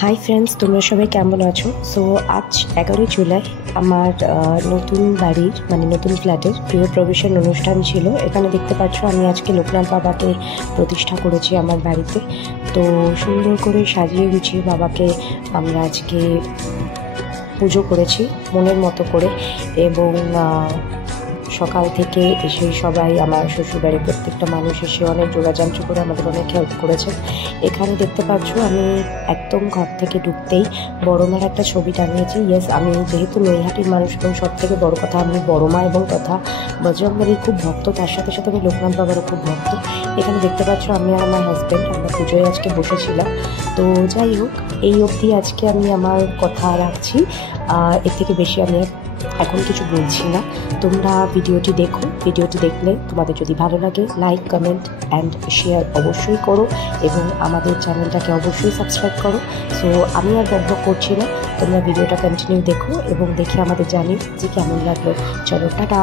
Hi friends, তোমরা সবাই কেমন আছো? সো আজ 11 জুলাই আমার নতুন বাড়ির নতুন ফ্ল্যাটের গৃহপ্রবেশের অনুষ্ঠান ছিল। এখানে দেখতে পাচ্ছ আমি আজকে লোকনাথ বাবাকে প্রতিষ্ঠা করেছি আমার বাড়িতে। তো সুন্দর করে সাজিয়ে গুছিয়ে বাবাকে আমরা আজকে পুজো করেছি মনের মতো করে। এবং সকাল থেকে এসে সবাই আমার শ্বশুরবাড়ির প্রত্যেকটা মানুষ এসে অনেক যোগাযন্ত্র করে আমাদের অনেক হেল্প করেছে। এখানে দেখতে পাচ্ছ আমি একদম ঘর থেকে ঢুকতেই বড় মার একটা ছবি টানিয়েছি। ইয়েস, আমি যেহেতু নৈহাটির মানুষ এবং সব থেকে বড় কথা আমি বড় মা এবং তথা বজরংবলীর খুব ভক্ত, তার সাথে সাথে আমি লোকনাথ বাবারও খুব ভক্ত। এখানে দেখতে পাচ্ছ আমি আর আমার হাজব্যান্ড আমরা পুজোয় আজকে বসেছিলাম। তো যাই হোক, এই অবধি আজকে আমি আমার কথা রাখছি। এর থেকে বেশি আমি এখন কিছু বলছি না। তোমরা ভিডিওটি দেখো, ভিডিওটি দেখলে তোমাদের যদি ভালো লাগে লাইক, কমেন্ট অ্যান্ড শেয়ার অবশ্যই করো এবং আমাদের চ্যানেলটাকে অবশ্যই সাবস্ক্রাইব করো। সো আমি আর বকবক করছি না, তোমরা ভিডিওটা কন্টিনিউ দেখো এবং দেখে আমাদের জানিও যে কেমন লাগলো। চলো, টাটা।